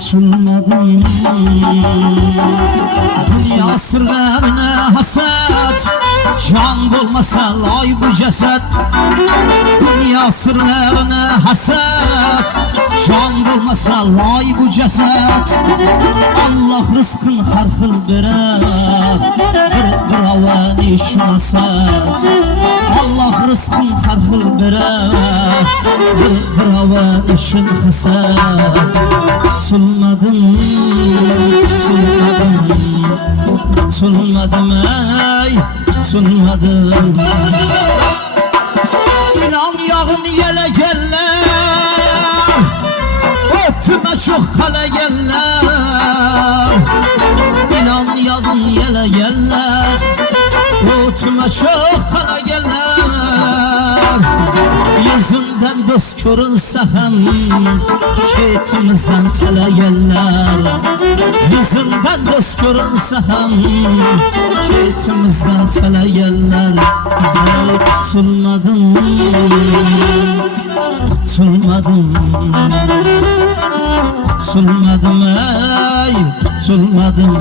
tutulmadım. Dünya sırlarına hasat, can bulmasa lay bu ceset. Dünya sırlarına hasat, can bulmasa lay bu ceset. Allah rızkın har xil berer, bir avani şunasat. Allah rızkın har xil berer, bir avani şunasat. Tutulmadım, tutulmadım, tutulmadım ey, tutulmadım. İnan yağın yele geller, ötüme çok kale geller. İnan yağın yele geller, ötüme çok kale geller. Yüzünden dost görünse hem ketimizden tele geller. Yüzünden dost görünse hem ketimizden tele geller. Tutulmadım, tutulmadım, tutulmadım ey, tutulmadım.